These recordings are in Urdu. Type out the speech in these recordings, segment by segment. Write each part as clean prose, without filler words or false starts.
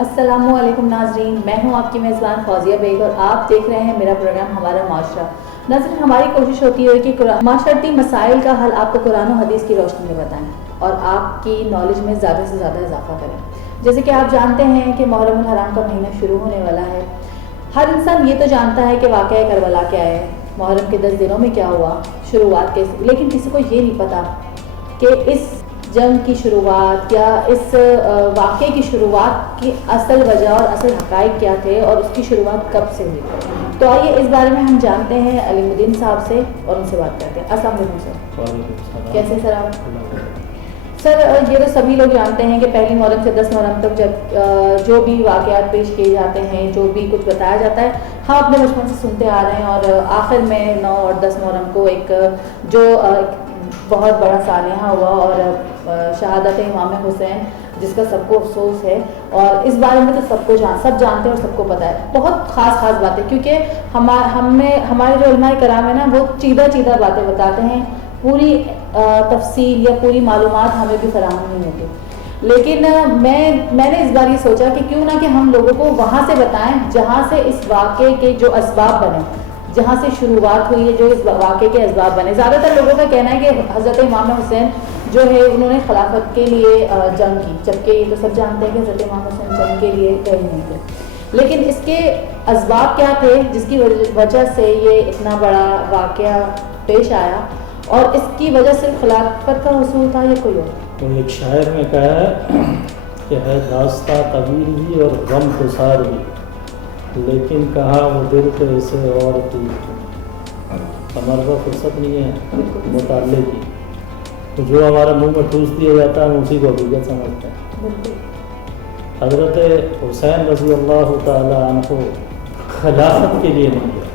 السلام علیکم ناظرین، میں ہوں آپ کی میزبان فوزیہ بیگ اور آپ دیکھ رہے ہیں میرا پروگرام ہمارا معاشرہ۔ ناظرین، ہماری کوشش ہوتی ہے کہ معاشرتی مسائل کا حل آپ کو قرآن و حدیث کی روشنی میں بتائیں اور آپ کی نالج میں زیادہ سے زیادہ اضافہ کریں۔ جیسے کہ آپ جانتے ہیں کہ محرم الحرام کا مہینہ شروع ہونے والا ہے۔ ہر انسان یہ تو جانتا ہے کہ واقعہ کربلا کیا ہے، محرم کے 10 دنوں میں کیا ہوا، شروعات کیسے، لیکن کسی کو یہ نہیں پتا کہ اس جنگ کی شروعات یا اس واقعے کی شروعات کی اصل وجہ اور اصل حقائق کیا تھے اور اس کی شروعات کب سے ہوئی۔ تو آئیے اس بارے میں ہم جانتے ہیں علیم الدین صاحب سے اور ان سے بات کرتے ہیں۔ السلام علیکم سر۔ کیسے سر آپ؟ سر یہ تو سبھی لوگ جانتے ہیں کہ پہلی محرم سے 10 محرم تک جب جو بھی واقعات پیش کیے جاتے ہیں، جو بھی کچھ بتایا جاتا ہے، ہم اپنے بچپن سے سنتے آ رہے ہیں، اور آخر میں 9 اور 10 محرم کو ایک جو بہت بڑا سانحہ ہوا اور شہادت امام حسین، جس کا سب کو افسوس ہے، اور اس بارے میں تو سب جانتے ہیں اور سب کو پتہ ہے۔ بہت خاص باتیں، کیونکہ ہمارے جو علماء کرام ہیں نا، وہ چیدہ باتیں بتاتے ہیں، پوری تفصیل یا پوری معلومات ہمیں بھی فراہم نہیں ہوتی۔ لیکن میں نے اس بار یہ سوچا کہ کیوں نہ کہ ہم لوگوں کو وہاں سے بتائیں جہاں سے اس واقعے کے جو اسباب بنے، جہاں سے شروعات ہوئی ہے، جو اس واقعے کے اسباب بنے۔ زیادہ تر لوگوں کا کہنا ہے کہ حضرت امام حسین جو ہے انہوں نے خلافت کے لیے جنگ کی، جبکہ یہ تو سب جانتے ہیں کہ حضرت امام حسین جنگ کے لیے گئے نہیں تھے، لیکن اس کے اسباب کیا تھے جس کی وجہ سے یہ اتنا بڑا واقعہ پیش آیا، اور اس کی وجہ صرف خلافت کا حصول تھا یا کوئی اور؟ تو ایک شاعر نے کہا ہے کہ ہے داستہ طویل بھی اور غم گسار بھی، لیکن کہا وہ دل کے اسے اور کی ہمارے پاس فرصت نہیں ہے مطالعے کی، تو جو ہمارے منہ میں ٹھوس دیا جاتا ہے ہم اسی کو حقیقت سمجھتے ہیں۔ حضرت حسین رضی اللہ تعالیٰ عنہ خلافت کے لیے نہیں گئے۔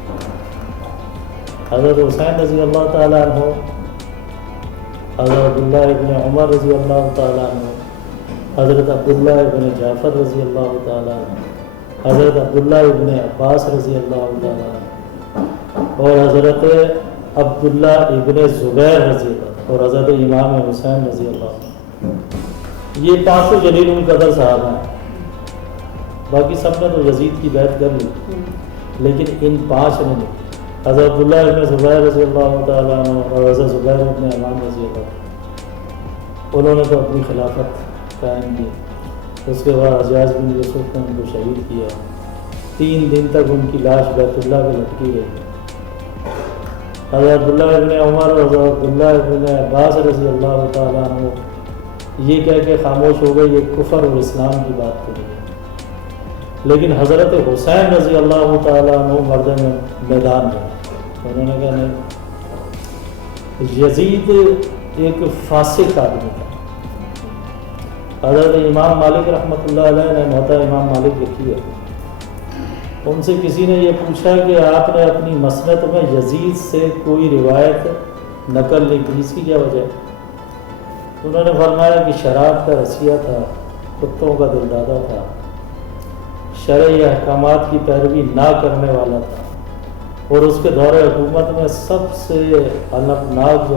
حضرت حسین رضی اللہ تعالیٰ عنہ، حضرت عبداللہ ابن عمر رضی اللہ تعالیٰ عنہ، حضرت عبداللہ ابن جعفر رضی اللہ تعالیٰ عنہ، حضرت عبداللہ ابن عباس رضی اللہ تعالیٰ عنہ، اور حضرت عبداللہ ابن زبیر رضی اللہ اور حضرت امام حسین رضی اللہ عنہ، یہ 5 جلیل القدر صحابہ ہیں۔ باقی سب نے تو یزید کی بیعت کر لی، لیکن ان 5 نے نہیں۔ حضرت عبداللہ ابن زبیر رضی اللہ تعالیٰ عنہ اور حضرت زبیر ابن امام رضی اللہ عنہ، انہوں نے تو اپنی خلافت قائم کی۔ اس کے بعد حجاج بن یوسف نے ان کو شہید کیا، 3 دن تک ان کی لاش بیت اللہ پہ لٹکی رہی۔ حضرت عبداللہ ابن عمر اور حضرت عبداللہ ابن عباس رضی اللہ تعالیٰ عنہ یہ کہہ کے خاموش ہو گئے، یہ کفر اور اسلام کی بات کری ہے۔ لیکن حضرت حسین رضی اللہ تعالیٰ عنہ مرد میدان میں انہوں نے کہا نہیں، یزید ایک فاسق آدمی تھا۔ حضرت امام مالک رحمۃ اللہ علیہ نے موطا امام مالک لکھی ہے، ان سے کسی نے یہ پوچھا کہ آپ نے اپنی مسند میں یزید سے کوئی روایت نقل نہیں کی، اس کی کیا وجہ ہے؟ انہوں نے فرمایا کہ شراب کا رسیہ تھا، کتوں کا دلدادہ تھا، شرعی احکامات کی پیروی نہ کرنے والا تھا، اور اس کے دور حکومت میں سب سے الفناک جو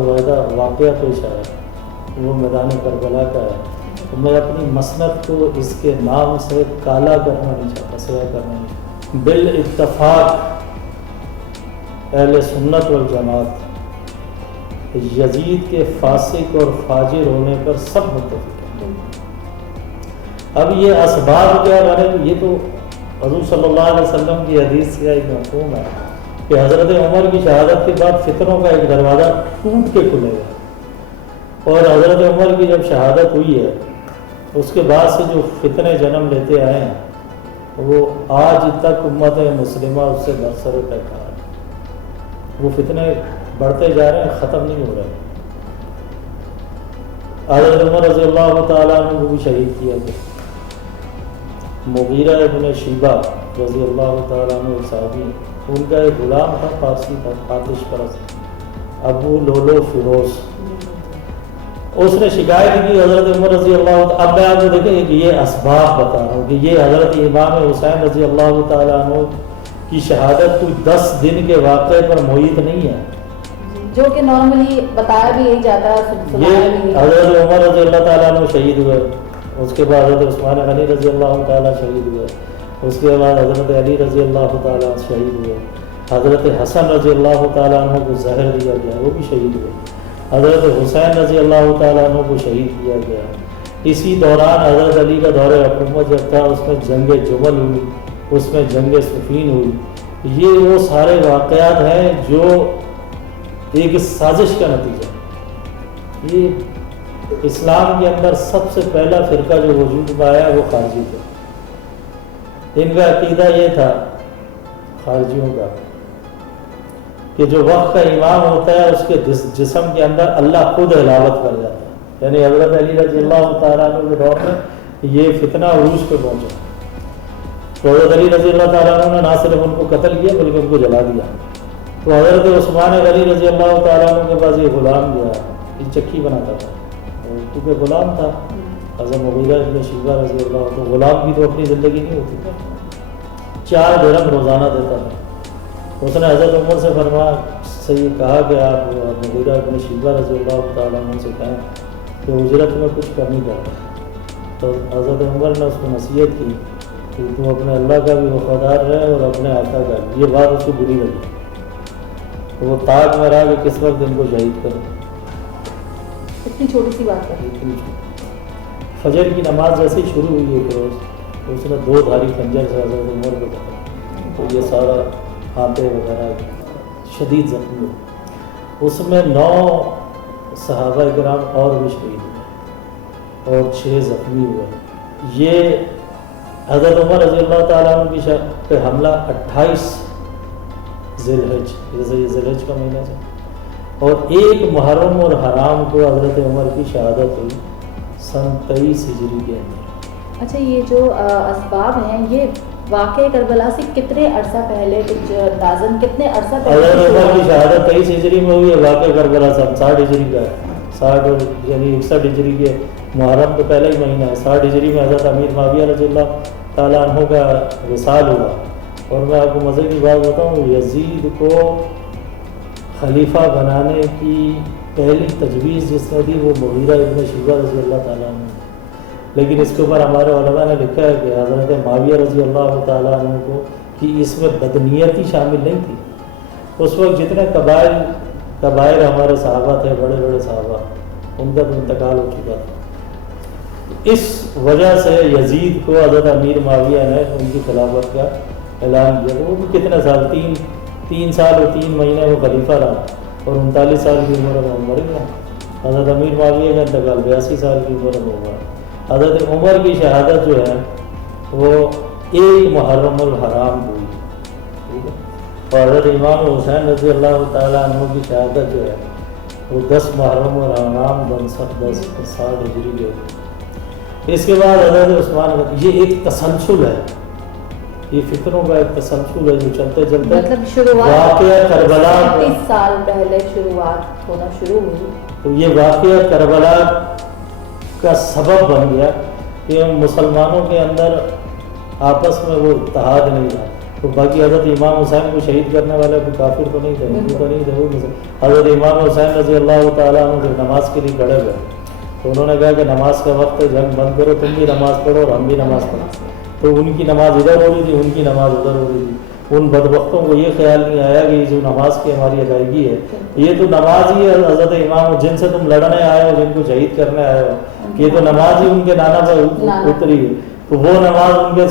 واقعہ پیش آیا وہ میدان کربلا کا ہے۔ تو میں اپنی مسند کو اس کے نام سے کالا کرنا نہیں چاہتا، سیاہ کرنا نہیں۔ بالاتفاق اہل سنت والجماعت یزید کے فاسق اور فاجر ہونے پر سب متفق ہیں۔ اب یہ اسباب کیا بنے، یہ تو حضور صلی اللہ علیہ وسلم کی حدیث کا ایک مفہوم ہے کہ حضرت عمر کی شہادت کے بعد فتنوں کا ایک دروازہ ٹوٹ کے کھلے گا، اور حضرت عمر کی جب شہادت ہوئی ہے اس کے بعد سے جو فتنے جنم لیتے آئے ہیں وہ آج تک امت مسلمہ اس سے برسر پیکار ہے۔ وہ فتنے بڑھتے جا رہے ہیں، ختم نہیں ہو رہے۔ حضرت عمر رضی اللہ تعالیٰ عنہ کو بھی شہید کیا گیا۔ مغیرہ ابن شیبہ رضی اللہ تعالیٰ عنہ صحابی، ان کا ایک غلام تھا، فارسی تھا، آتش پرست، ابو لولو فیروز، اس نے شکایت کی حضرت عمر رضی اللہ عنہ۔ اب میں آپ کو دیکھیں کہ یہ اسباب بتا رہا ہوں کہ یہ حضرت امام حسین رضی اللہ تعالیٰ عنہ کی شہادت کوئی 10 دن کے واقعے پر محیط نہیں ہے، جو کہ نارملی بتایا بھی یہی جاتا ہے۔ یہ حضرت عمر رضی اللہ تعالیٰ عنہ شہید ہوئے، اس کے بعد حضرت عثمان غنی رضی اللہ تعالیٰ شہید ہوئے، اس کے بعد حضرت علی رضی اللہ تعالیٰ شہید ہوئے، حضرت حسن رضی اللہ تعالیٰ عنہ کو زہر دیا گیا، وہ بھی شہید ہوئے، حضرت حسین رضی اللہ تعالیٰ عنہ کو شہید کیا گیا۔ اسی دوران حضرت علی کا دور حکومت جب تھا، اس میں جنگ جمل ہوئی، اس میں جنگ صفین ہوئی۔ یہ وہ سارے واقعات ہیں جو ایک سازش کا نتیجہ ہے۔ یہ اسلام کے اندر سب سے پہلا فرقہ جو وجود میں آیا وہ خارجی تھا۔ ان کا عقیدہ یہ تھا خارجیوں کا کہ جو وقت کا امام ہوتا ہے اس کے جسم کے اندر اللہ خود حلاوت کر جاتا ہے۔ یعنی حضرت علی رضی اللہ تعالیٰ عنہ کے دور میں یہ فتنہ عروج پہ پہنچا، تو حضرت علی رضی اللہ تعالیٰ عنہ نے نہ صرف ان کو قتل کیا بلکہ ان کو جلا دیا۔ تو حضرت عثمان غنی رضی اللہ تعالیٰ عنہ کے پاس یہ غلام گیا، یہ چکی بناتا تھا، اور کیونکہ غلام تھا حضرت مغیرہ ابن شیبہ رضی اللہ عنہ، تو غلام کی تو اپنی زندگی نہیں ہوتی تھی، 4 درہم روزانہ دیتا تھا۔ اس نے حضرت عمر سے فرمایا، سے یہ کہا کہ آپ مغیرہ ابن شیبہ رضی اللہ تعالیٰ عنہ سے کہیں کہ اجرت میں کچھ کم نہیں کرتا۔ تو حضرت عمر نے اس کو نصیحت کی کہ تم اپنے اللہ کا بھی وفادار رہے اور اپنے آقا کا بھی۔ یہ بات اس کو بری لگی، تو وہ تاج میں رہا کہ کس وقت ان کو شہید کریں۔ اتنی چھوٹی سی بات ہے۔ فجر کی نماز جیسے ہی شروع ہوئی ایک روز، تو اس نے 2 دھاری خنجر سے حضرت عمر کو پکڑا، تو یہ سارا ہاتھیں وغیرہ شدید زخمی ہوئے۔ اس میں 9 صحابہ کرام اور بھی شہید ہوئے اور 6 زخمی ہوئے۔ یہ حضرت عمر رضی اللہ تعالیٰ عنہ کی پہ حملہ 28 ذی الحج، جیسے یہ ذی الحج کا مہینہ تھا، اور 1 محرم اور حرام کو حضرت عمر کی شہادت ہوئی سن 23 ہجری کے اندر۔ اچھا، یہ جو اسباب ہیں یہ واقع کربلا سے کتنے عرصہ پہلے، کچھ اندازاً کتنے عرصہ پہلے؟ حضرت عمر کی شہادت 23 ہجری میں ہوئی ہے، واقع کربلا سن 60 ہجری کا ہے، 60 یعنی 61 ہجری کے محرم تو پہلا ہی مہینہ ہے۔ 60 ہجری میں حضرت امیر معاویہ رضی اللہ تعالیٰ عنہ کا وصال ہوا۔ اور میں آپ کو مزے کی بات بتاؤں، یزید کو خلیفہ بنانے کی پہلی تجویز جس نے دی وہ مغیرہ ابن شیبہ رضی اللہ تعالیٰ عنہ، لیکن اس کے اوپر ہمارے علماء نے لکھا ہے کہ حضرت معاویہ رضی اللہ تعالیٰ عنہ کو کہ اس میں بدنیتی شامل نہیں تھی۔ اس وقت جتنے قبائل ہمارے صحابہ تھے، بڑے بڑے صحابہ، ان کا تو انتقال ہو چکا تھا۔ اس وجہ سے یزید کو حضرت امیر معاویہ نے ان کی خلافت کا اعلان کیا۔ وہ بھی کتنے سال، 3 سال اور 3 مہینے وہ خلیفہ رہا، اور 39 سال کی عمر میں مر گیا۔ حضرت امیر معاویہ کا انتقال 82 سال کی عمر میں ہوا۔ حضرت عمر کی شہادت جو ہے وہ 1 محرم الحرام ہوئی، اور حضرت امام حسین رضی اللہ تعالیٰ عنہ کی شہادت جو ہے وہ 10 محرم الحرام 10 سال ہجری کے ہوئی۔ اس کے بعد حضرت عثمان، یہ ایک تسلسل ہے، یہ فکروں کا ایک تسلسل ہے جو چلتے چلتے مطلب شروعات واقعہ کربلا 30 سال پہلے شروعات ہونا شروع ہوئی، تو یہ واقعہ کربلا کا سبب بن گیا کہ مسلمانوں کے اندر آپس میں وہ اتحاد نہیں رہا۔ تو باقی حضرت امام حسین کو شہید کرنے والے کوئی کافر تو نہیں تھے، ہندو تو نہیں تھے، وہ حضرت امام حسین رضی اللہ تعالیٰ عنہ جب نماز کے لیے کھڑے ہوئے تو انہوں نے کہا کہ نماز کا وقت ہے، جنگ بند کرو، تم بھی نماز پڑھو اور ہم بھی نماز پڑھیں۔ تو ان کی نماز ادھر ہو رہی تھی، ان کی نماز ادھر ہو رہی تھی۔ ان بدبختوں کو یہ خیال نہیں آیا کہ یہ جو نماز کی ہماری ادائیگی ہے یہ تو نماز ہی ہے، حضرت امام جن سے تم لڑنے آئے ہو، جن کو شہید کرنے آئے ہو، یہ تو نماز ہی ان کے نانا پر اتری ہے، تو وہ نماز ان کے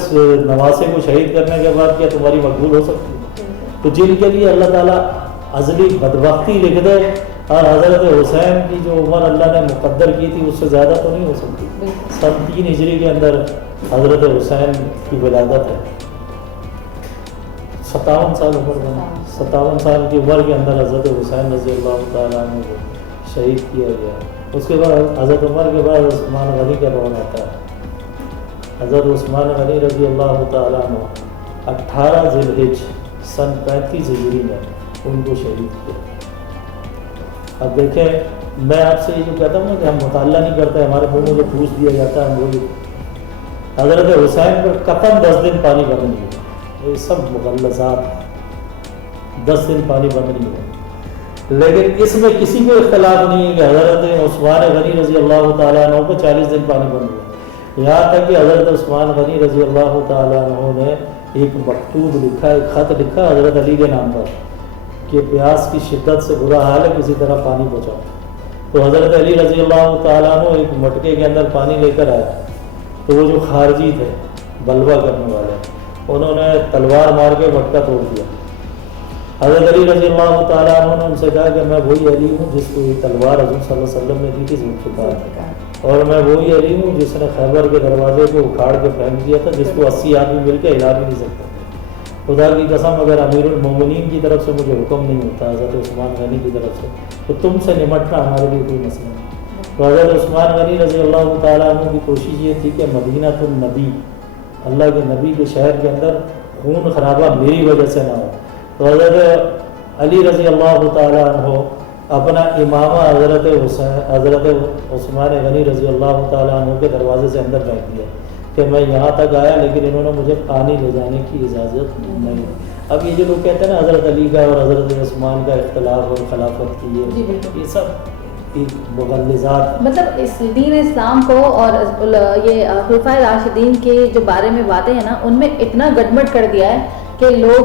نواسے کو شہید کرنے کے بعد کیا تمہاری مقبول ہو سکتی ہے؟ تو جن کے لیے اللہ تعالیٰ ازلی بدبختی لکھ دے، اور حضرت حسین کی جو عمر اللہ نے مقدر کی تھی اس سے زیادہ تو نہیں ہو سکتی۔ سن 3 ہجری کے اندر حضرت حسین کی ولادت ہے، 57 سال عمر میں، 57 سال کی عمر کے اندر حضرت حسین رضی اللہ تعالیٰ عنہ کو شہید کیا گیا۔ اس کے بعد حضرت عمر کے بعد عثمان غنی کا دور آتا ہے۔ حضرت عثمان غنی رضی اللہ تعالیٰ عنہ 18 ذی الحج سن 35 ہجری میں ان کو شہید کیا۔ اب دیکھیں، میں آپ سے یہ جو کہتا ہوں نا کہ ہم مطالعہ نہیں کرتے، ہمارے منہ میں جو ٹھوس دیا جاتا ہے ہم وہی۔ حضرت حسین پر قطعاً 10 دن پانی بند نہیں ہوا، یہ سب مغلظات ہیں، 10 دن پانی بند نہیں ہوا، لیکن اس میں کسی کو اختلاف نہیں ہے کہ حضرت عثمان غنی رضی اللہ تعالیٰ عنہ کو 40 دن پانی بند ہوا۔ یہاں تک کہ حضرت عثمان غنی رضی اللہ تعالیٰ عنہ نے ایک مکتوب لکھا، ایک خط لکھا حضرت علی کے نام پر کہ پیاس کی شدت سے برا حال ہے، کسی طرح پانی پہنچاؤ۔ تو حضرت علی رضی اللہ تعالیٰ عنہ ایک مٹکے کے اندر پانی لے کر آئے، تو وہ جو خارجی تھے بلوا کرنے والے، انہوں نے تلوار مار کے مٹکا توڑ دیا۔ حضرت علی رضی اللہ تعالیٰ عنہ نے ان سے کہا کہ میں وہی علی ہوں جس کو یہ تلوار حضور صلی اللہ علیہ وسلم نے دی تھی ذوالفقار، اور میں وہی علی ہوں جس نے خیبر کے دروازے کو اکھاڑ کے پھینک دیا تھا، جس کو 80 آدمی مل کے ہلا بھی نہیں سکتے تھے۔ خدا کی قسم اگر امیر المومنین کی طرف سے مجھے حکم نہیں ہوتا حضرت عثمان غنی کی طرف سے، تو تم سے نمٹنا ہمارے لیے کوئی مسئلہ نہیں۔ تو حضرت عثمان غنی رضی اللہ تعالیٰ عنہ کی کوشش یہ تھی کہ مدینہ النبی، اللہ کے نبی کے شہر کے اندر خون خرابہ میری وجہ سے نہ ہو۔ تو حضرت علی رضی اللہ تعالیٰ عنہ اپنا امامہ حضرت عثمان غنی رضی اللہ تعالیٰ عنہ کے دروازے سے اندر پھینک دیا کہ میں یہاں تک آیا لیکن انہوں نے مجھے پانی لے جانے کی اجازت نہیں۔ اب یہ جو لوگ کہتے ہیں نا حضرت علی کا اور حضرت عثمان کا اختلاف اور خلافت کی، یہ سب مغلظات، مطلب اس دین اسلام کو اور یہ خلفائے راشدین کے جو بارے میں باتیں ہیں نا، ان میں اتنا گڈمٹ کر دیا ہے کہ لوگ،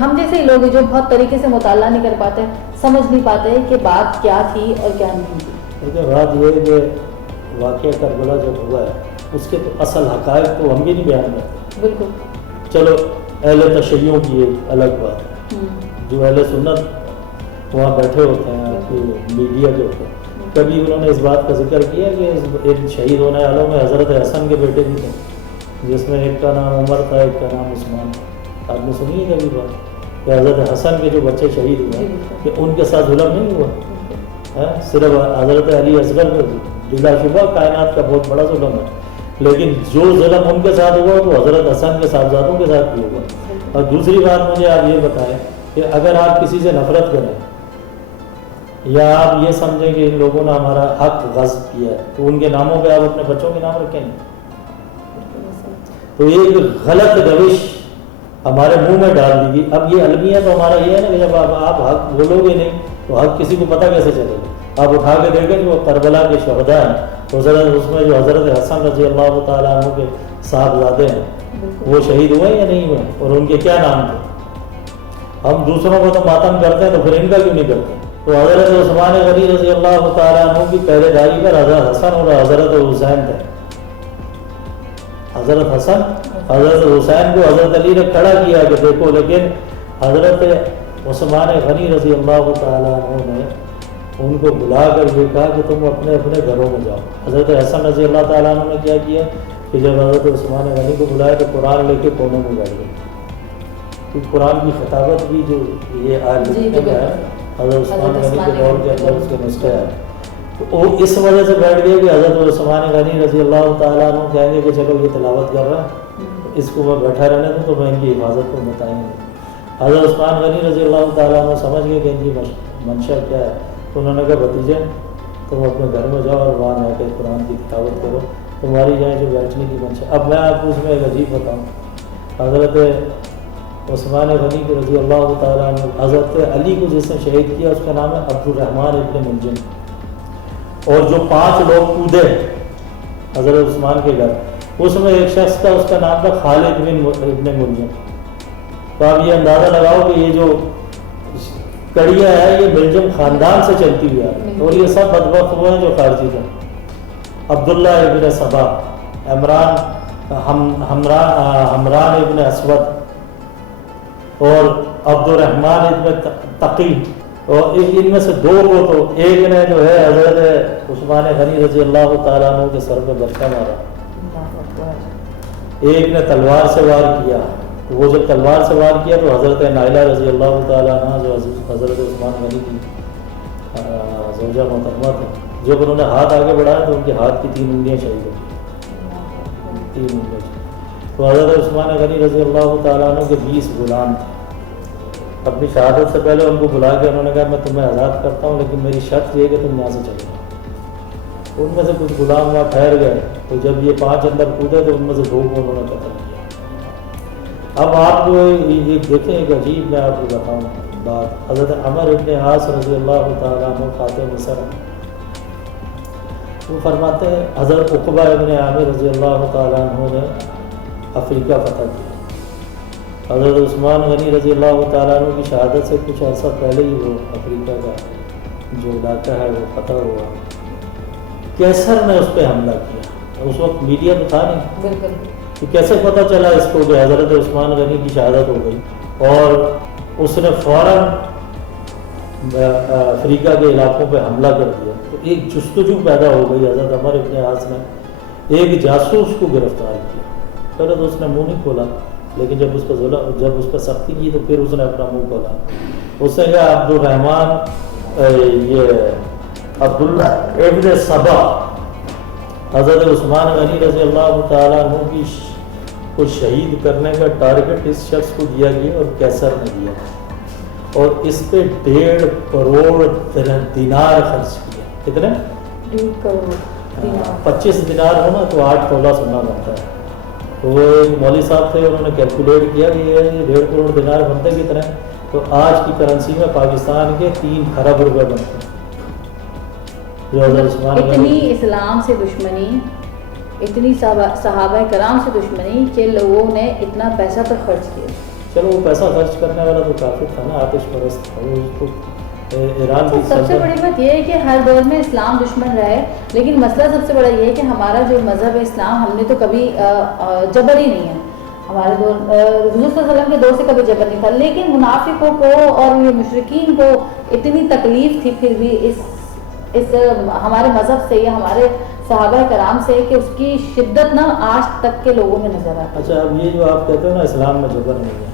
ہم جیسے لوگ جو بہت طریقے سے مطالعہ نہیں کر پاتے، سمجھ نہیں پاتے کہ بات کیا تھی اور کیا نہیں تھی۔ لیکن بات یہ ہے کہ واقعہ کربلا جب ہوا ہے اس کے تو اصل حقائق تو ہم بھی نہیں بیان کرتے۔ بالکل، چلو اہل تشیعوں کی ایک الگ بات ہے، جو اہل سنت وہاں بیٹھے ہوتے ہیں، آپ کے میڈیا کے ہوتے ہیں، کبھی انہوں نے اس بات کا ذکر کیا کہ ایک شہید ہونے والوں میں حضرت حسن کے بیٹے بھی تھے، جس میں ایک کا نام عمر تھا، ایک کا نام عثمان تھا۔ آپ نے سنی ہے کبھی بات کہ حضرت حسن کے جو بچے شہید ہوئے کہ ان کے ساتھ ظلم نہیں ہوا؟ صرف حضرت علی اصغر بلا شبہ کائنات کا بہت بڑا ظلم ہے، لیکن جو ظلم ان کے ساتھ ہوا تو حضرت حسن کے صاحبزادوں کے ساتھ بھی ہوا۔ اور دوسری بات مجھے آپ یہ بتائیں کہ اگر آپ کسی سے نفرت کریں یا آپ یہ سمجھیں کہ ان لوگوں نے ہمارا حق غصب کیا ہے، تو ان کے ناموں پہ آپ اپنے بچوں کے نام رکھیں گے؟ تو یہ ایک غلط روش ہمارے منہ میں ڈال دی گئی۔ اب یہ المیہ تو ہمارا یہ ہے نا کہ جب آپ حق بولو گے نہیں تو حق کسی کو پتہ کیسے چلے گا؟ آپ اٹھا کے دیکھیں جو کربلا کے شہداء ہیں، تو اس میں جو حضرت حسن رضی اللہ تعالیٰ عنہ کے صاحبزادے ہیں وہ شہید ہوئے یا نہیں ہوئے، اور ان کے کیا نام تھے؟ ہم دوسروں کو تو ماتم کرتے ہیں تو پھر ان کا کیوں نہیں کرتے؟ تو حضرت عثمان غنی رضی اللہ تعالیٰ عنہ کی پہرے داری پر حضرت حسن اور حضرت حسین تھے۔ حضرت حسن حضرت حسین کو حضرت علی نے کھڑا کیا کہ دیکھو، لیکن حضرت عثمان غنی رضی اللہ تعالیٰ عنہ نے ان کو بلا کر یہ کہا کہ تم اپنے اپنے گھروں میں جاؤ۔ حضرت حسن رضی اللہ تعالیٰ عنہ نے کیا کیا کہ جب حضرت عثمان غنی کو بلایا تو قرآن لے کے کونے میں بیٹھ گئے، کیونکہ قرآن کی خطابت بھی جو یہ آج ہے حضرت عثمان غنی کے دور کے اندر اس کے نسخے آئے، تو وہ اس وجہ سے بیٹھ گئے کہ حضرت عثمان غنی رضی اللہ تعالیٰ عنہ کہیں گے کہ چلو یہ تلاوت کر رہا ہے، اس کو میں بیٹھا رہنے دوں تو میں ان کی حفاظت کو بتائیں گے۔ حضرت عثمان غنی رضی اللہ تعالیٰ عنہ سمجھ گئے کہ ان کی منشا کیا ہے، تو انہوں نے کہا بھتیجے تم اپنے گھر میں جاؤ اور وہاں رہ کے قرآن کی تلاوت کرو، تمہاری جائے جو بیٹھنے کی منشا۔ اب میں آپ کو اس میں ایک عجیب بتاؤں، حضرت عثمان غنی کے رضی اللہ تعالیٰ عنہ حضرت علی کو جس نے شہید کیا اس کا نام ہے عبد الرحمن ابن ملجم، اور جو 5 لوگ کودے حضرت عثمان کے گھر، اس میں ایک شخص تھا اس کا نام تھا خالد ابن ملجم۔ تو آپ یہ اندازہ لگاؤ کہ یہ جو کڑیاں ہے یہ ملجم خاندان سے چلتی ہوئی ہے، اور یہ سب بدبخت ہوئے ہیں جو خارجی تھے۔ عبداللہ ابن صبا، حمران ابن اسود اور عبد الرحمن ابن تقی، اور ان میں سے 2 کو تو ایک نے جو ہے حضرت عثمان غنی رضی اللہ تعالیٰ عنہ کے سر پہ برچہ مارا، ایک نے تلوار سے وار کیا۔ تو وہ جب تلوار سے وار کیا تو حضرت نائلہ رضی اللہ تعالیٰ عنہ جو حضرت عثمان غنی کی زوجہ محترمہ تھے، جب انہوں نے ہاتھ آگے بڑھایا تو ان کے ہاتھ کی 3 انگلیاں شہید ہو گئی، 3 انگلیاں۔ تو حضرت عثمان غنی رضی اللہ تعالیٰ عنہ کے 20 غلام تھے۔ اپنی شہادت سے پہلے ان کو بلا کے انہوں نے کہا میں تمہیں آزاد کرتا ہوں لیکن میری شرط یہ ہے کہ تم یہاں سے چلے جاؤ۔ ان میں سے کچھ غلام وہاں ٹھہر گئے، تو جب یہ 5 اندر کودے تو ان میں سے 2 کو انہوں نے قتل کیا۔ اب آپ کو یہ دیکھیں ایک عجیب میں آپ کو بتاؤں بات، حضرت عمر ابن عاص رضی اللہ تعالیٰ عنہ فاتح مصر، وہ فرماتے ہیں حضرت عقبہ ابن عامر رضی اللہ تعالیٰ عنہ نے افریقہ فتح کیا. حضرت عثمان غنی رضی اللہ تعالیٰ عنہ کی شہادت سے کچھ عرصہ پہلے ہی وہ افریقہ کا جو علاقہ ہے وہ فتح ہوا. کیسر نے اس پہ حملہ کیا. اس وقت میڈیا تو تھا نہیں, بالکل, تو کیسے پتہ چلا اس کو کہ حضرت عثمان غنی کی شہادت ہو گئی, اور اس نے فوراً افریقہ کے علاقوں پہ حملہ کر دیا. تو ایک جستجو پیدا ہو گئی. حضرت عمر ابن عاص نے ایک جاسوس کو گرفتار کیا. پہلے تو اس نے منہ نہیں کھولا, لیکن جب اس پہ سختی کی تو پھر اس نے اپنا منہ کھولا. اس نے کہا عبد الرحمن یہ عبداللہ ابن صبا, حضرت عثمان غنی رضی اللہ تعالیٰ عنہ کو شہید کرنے کا ٹارگٹ اس شخص کو دیا گیا اور کیسر نے دیا, اور اس پہ 1.5 کروڑ دینار خرچ کیا. کتنے؟ 1.5 کروڑ. 25 دینار ہونا تو 8 تولہ سونا بنتا ہے. تو وہ ایک مولوی صاحب تھے, انہوں نے کیلکولیٹ کیا کہ یہ 1.5 کروڑ دینار بنتے کتنے, تو آج کی کرنسی میں پاکستان کے 3 خرب روپے بنتے ہیں. اتنی اسلام سے دشمنی, اتنی صحابہ کرام سے دشمنی کہ لوگوں نے اتنا پیسہ پر خرچ کیا. چلو وہ پیسہ خرچ کرنے والا تو کافر تھا نا, آتش پرست تھا وہ. اس کو ایران کی سب سے بڑی بات یہ ہے کہ ہر دور میں اسلام دشمن رہا ہے, لیکن مسئلہ سب سے بڑا یہ ہے کہ ہمارا جو مذہب ہے اسلام, ہم نے تو کبھی جبر ہی نہیں ہے. ہمارے دور حضور صلی اللہ علیہ وسلم کے دور سے کبھی جبر نہیں تھا, لیکن منافقوں کو اور یہ مشرکین کو اتنی تکلیف تھی پھر بھی اس ہمارے مذہب سے یا ہمارے صحابہ کرام سے کہ اس کی شدت نہ آج تک کے لوگوں میں نظر آتی. اچھا, اب یہ جو آپ کہتے ہو نا اسلام میں جبر نہیں ہے,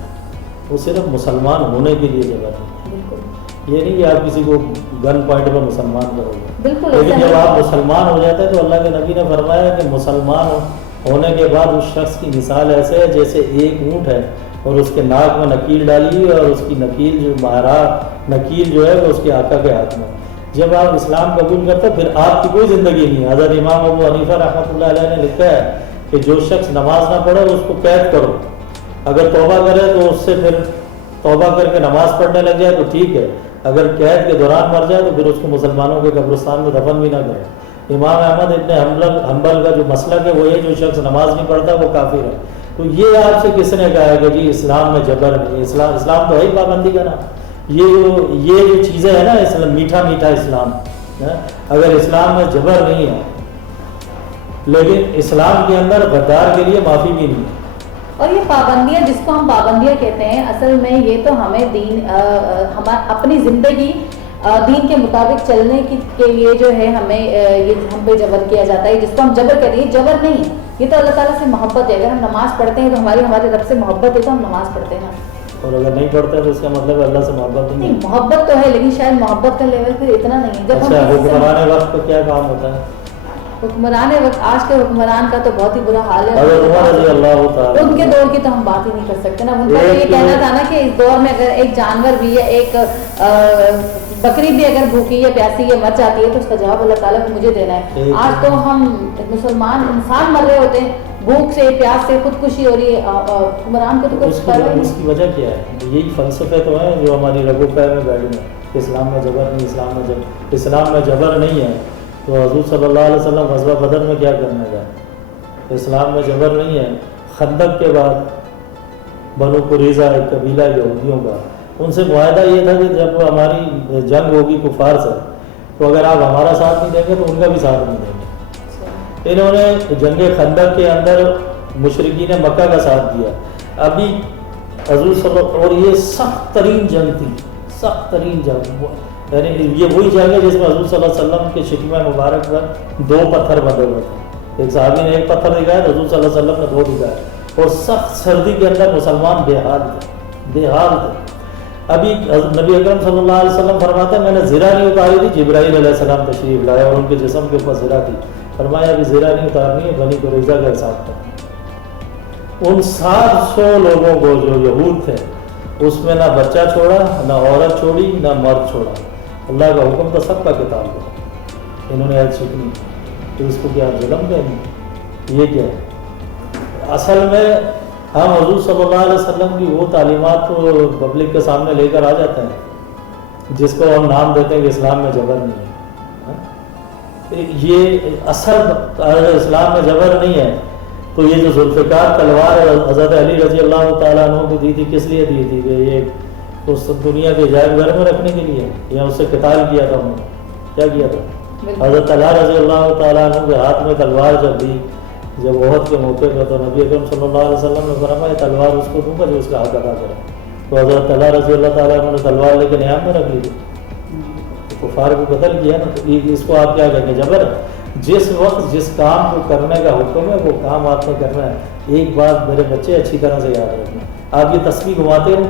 وہ صرف مسلمان ہونے کے لیے جبر ہے. بالکل, یہ نہیں کہ آپ کسی کو گن پوائنٹ پر مسلمان کرو گے. بالکل, لیکن جب آپ مسلمان ہو جاتے ہیں تو اللہ کے نبی نے فرمایا کہ مسلمان ہونے کے بعد اس شخص کی مثال ایسے ہے جیسے ایک اونٹ ہے اور اس کے ناک میں نکیل ڈالی ہوئی اور اس کی نکیل جو نکیل جو ہے وہ اس کے آقا کے ہاتھ میں. جب آپ اسلام قبول کرتے پھر آپ کی کوئی زندگی نہیں ہے. حضرت امام ابو حنیفہ رحمۃ اللہ علیہ نے لکھا ہے کہ جو شخص نماز نہ پڑھے اس کو قید کرو, اگر توبہ کرے تو اس سے پھر توبہ کر کے نماز پڑھنے لگ جائے تو ٹھیک ہے, اگر قید کے دوران مر جائے تو پھر اس کو مسلمانوں کے قبرستان میں دفن بھی نہ کرے. امام احمد ابن حنبل کا جو مسلک ہے وہ یہ, جو شخص نماز نہیں پڑھتا وہ کافر ہے. تو یہ آپ سے کس نے کہا ہے کہ جی اسلام میں جبر نہیں؟ اسلام تو ہے ہی پابندی کا نا. یہ جو چیزیں ہیں نا اسلام, میٹھا میٹھا اسلام, اگر اسلام میں جبر نہیں ہے, لیکن اسلام کے اندر غدار کے لیے معافی بھی نہیں ہے. اور یہ پابندیاں جس کو ہم پابندیاں کہتے ہیں, اصل میں یہ تو ہمیں دین اپنی زندگی دین کے مطابق چلنے کے لیے جو ہے ہمیں یہ ہم پہ جبر کیا جاتا ہے. جس کو ہم جبر کہتے ہیں, جبر نہیں ہے, یہ تو اللہ تعالیٰ سے محبت ہے. اگر ہم نماز پڑھتے ہیں تو ہمارے رب سے محبت ہے تو ہم نماز پڑھتے ہیں, اور اگر نہیں پڑھتے تو اس کا مطلب اللہ سے محبت نہیں. محبت تو ہے, لیکن شاید محبت کا لیول پھر اتنا نہیں ہے. جب اچھا, حکمران وقت کو کیا کام ہوتا ہے؟ حکمران وقت, آج کے حکمران کا تو بہت ہی برا حال ہے. ان کے دور کی تو ہم بات ہی نہیں کر سکتے نا. ان کا یہ کہنا تھا نا کہ اس دور میں اگر ایک جانور بھی ہے, ایک بکری بھی اگر بھوکی یا پیاسی یا مر جاتی ہے تو اس کا جواب اللہ تعالیٰ کو مجھے دینا ہے. آج تو ہم مسلمان انسان مر رہے ہوتے ہیں بھوک سے, پیاس سے, خودکشی ہو رہی ہے. حکمران کو تو کچھ کرنا نہیں. اس کی وجہ کیا ہے؟ یہی فلسفے تو ہیں جو ہماری رگو پے میں بیٹھے ہیں. اسلام میں جبر نہیں, اسلام میں جبر نہیں ہے. تو حضور صلی اللہ علیہ وسلم غزوہ بدر میں کیا کرنے گئے؟ اسلام میں جبر نہیں ہے. خندق کے بعد بنو قریظہ ایک قبیلہ یہودیوں کا, ان سے معاہدہ یہ تھا کہ جب ہماری جنگ ہوگی کفار سے تو اگر آپ ہمارا ساتھ نہیں دیں گے تو ان کا بھی ساتھ نہیں دیں گے. انہوں نے جنگ خندق کے اندر مشرکین مکہ کا ساتھ دیا. ابھی حضور صلی اللہ, اور یہ سخت ترین جنگ تھی, سخت ترین جنگ, یعنی یہ وہی جنگ ہے جس میں حضور صلی اللہ علیہ وسلم کے شکم مبارک پر 2 پتھر بندھے ہوئے تھے. ایک صحابی نے 1 پتھر دکھایا, حضور صلی اللہ علیہ وسلم نے 2 دکھایا, اور سخت سردی کے اندر مسلمان بے حال تھے. ابھی نبی اکرم صلی اللہ علیہ وسلم فرماتے ہیں میں نے زرہ نہیں اتاری تھی, جبرائیل علیہ السلام تشریف لائے اور ان کے جسم کے اوپر زرہ تھی. فرمایا ابھی زرہ نہیں اتارنی ہے, بنی قریظہ کا حساب تھا. ان 700 لوگوں کو جو یہود تھے اس میں نہ بچہ چھوڑا, نہ عورت چھوڑی, نہ مرد چھوڑا. اللہ کا حکم تو سب کا کتاب ہے, انہوں نے عہد شکنی, تو اس کو کیا ظلم کہیں گے؟ یہ کیا ہے؟ اصل میں ہم حضور صلی اللہ علیہ وسلم کی وہ تعلیمات کو پبلک کے سامنے لے کر آ جاتے ہیں جس کو ہم نام دیتے ہیں کہ اسلام میں جبر نہیں ہے. یہ اصل اسلام میں جبر نہیں ہے. تو یہ جو ذوالفقار تلوار حضرت علی رضی اللہ تعالیٰ عنہ کو دی تھی کس لیے دی تھی؟ کہ یہ اس دنیا کے عجائب گھر میں رکھنے کے لیے یا اس سے قتال کیا تھا انہوں نے؟ کیا کیا تھا؟ حضرت علی رضی اللہ تعالیٰ عنہ کے ہاتھ میں تلوار جب دی جب احد کے موقع پر تو نبی اکرم صلی اللہ علیہ وسلم نے فرمایا یہ تلوار اس کو دوں گا جو اس کا حق ادا کرے. تو حضرت علی رضی اللہ تعالیٰ عنہ نے تلوار لے کے نیام میں رکھ لی تھی, کفار کو قتل کیا نا. تو اس کو آپ کیا کہیں گے؟ جبر. جس وقت جس کام کو کرنے کا حکم ہے وہ کام آپ نے کرنا ہے. ایک بات میرے بچے اچھی طرح سے یاد رکھنا, آپ یہ تسبیح گھماتے ہو,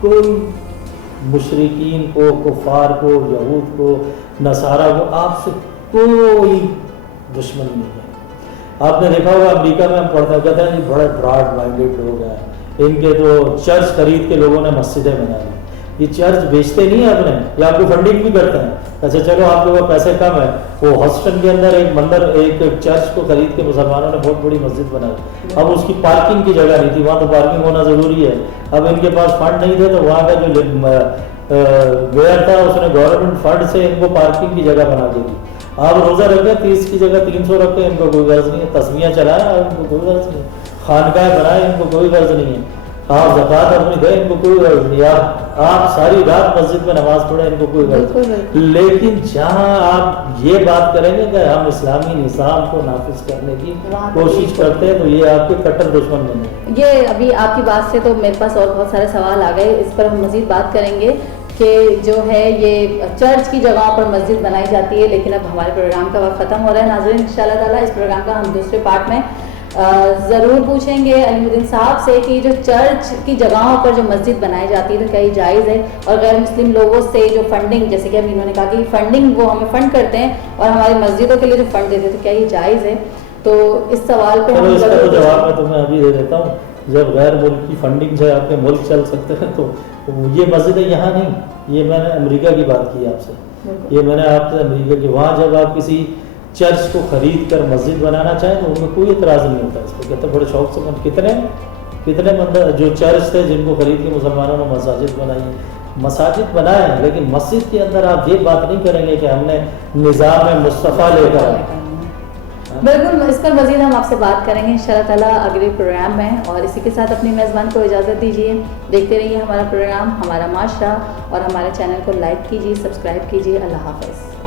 کوئی مشرکین کو, کفار کو, یہود کو, نصارہ کو آپ سے کوئی دشمنی نہیں ہے. آپ نے دیکھا ہوگا امریکہ میں ہم پڑھتے ہیں, کہتے ہیں جی بڑے براڈ مائنڈیڈ لوگ ہیں, ان کے تو چرچ خرید کے لوگوں نے مسجدیں بنا لی. یہ چرچ بیچتے نہیں ہیں اپنے, یہ آپ کو فنڈنگ بھی کرتے ہیں. اچھا چلو آپ لوگوں کا پیسے کم ہے, وہ ہاسٹن کے اندر ایک چرچ کو خرید کے مسلمانوں نے بہت بڑی مسجد بنائی. اب اس کی پارکنگ کی جگہ نہیں تھی, وہاں تو پارکنگ ہونا ضروری ہے. اب ان کے پاس فنڈ نہیں تھے تو وہاں کا جو گوئر تھا اس نے گورنمنٹ فنڈ سے ان کو پارکنگ کی جگہ بنا دی. آپ روزہ رکھیں 30 کی جگہ 300 رکھیں, ان کو کوئی غرض نہیں ہے. تسبیحیں چلائیں ان کو کوئی غرض نہیں ہے. خانقاہیں بنائیں ان کو کوئی غرض نہیں ہے. آپ زکوٰۃ اپنی دیں ان کو کوئی غرض نہیں. آپ ساری رات مسجد میں نماز پڑھیں ان کو کوئی غرض نہیں. لیکن جہاں آپ یہ بات کریں گے کہ ہم اسلامی نظام کو نافذ کرنے کی کوشش کرتے ہیں تو یہ آپ کے کٹر دشمن بنے. یہ ابھی آپ کی بات سے تو میرے پاس اور بہت سارے سوال آ گئے, اس پر ہم مزید بات کریں گے کہ جو ہے یہ چرچ کی جگہوں پر مسجد بنائی جاتی ہے. لیکن اب ہمارے پروگرام کا وقت ختم ہو رہا ہے. ناظرین انشاءاللہ تعالیٰ اس پروگرام کا ہم دوسرے پارٹ میں ضرور پوچھیں گے علیم الدین صاحب سے کہ جو چرچ کی جگہوں پر جو مسجد بنائی جاتی ہے تو کیا یہ جائز ہے, اور غیر مسلم لوگوں سے جو فنڈنگ, جیسے کہ ابھی انہوں نے کہا کہ فنڈنگ وہ ہمیں فنڈ کرتے ہیں اور ہماری مسجدوں کے لیے جو فنڈ دیتے ہیں تو کیا یہ جائز ہے؟ تو اس سوال پہ اس کا تو جواب میں تمہیں ابھی دے دیتا ہوں. جب غیر ملک کی فنڈنگ سے آپ کے ملک چل سکتے ہیں تو یہ مسجدیں یہاں نہیں, یہ میں نے امریکہ کی بات کی آپ سے, یہ میں نے آپ سے امریکہ کی, وہاں جب آپ کسی چرچ کو خرید کر مسجد بنانا چاہیں تو ان میں کوئی اعتراض نہیں ہوتا. اس کو کہتے ہیں بڑے شوق سے کتنے مندر جو چرچ تھے جن کو خرید کے مسلمانوں نے مساجد بنائی, مساجد بنائے ہیں, لیکن مسجد کے اندر آپ یہ بات نہیں کریں گے کہ ہم نے نظام مصطفیٰ لے کر. بالکل, اس پر مزید ہم آپ سے بات کریں گے انشاءاللہ تعالیٰ اگلے پروگرام میں. اور اسی کے ساتھ اپنی میزبان کو اجازت دیجیے. دیکھتے رہیے ہمارا پروگرام ہمارا معاشرہ, اور ہمارے چینل کو لائک کیجیے, سبسکرائب کیجیے. اللہ حافظ.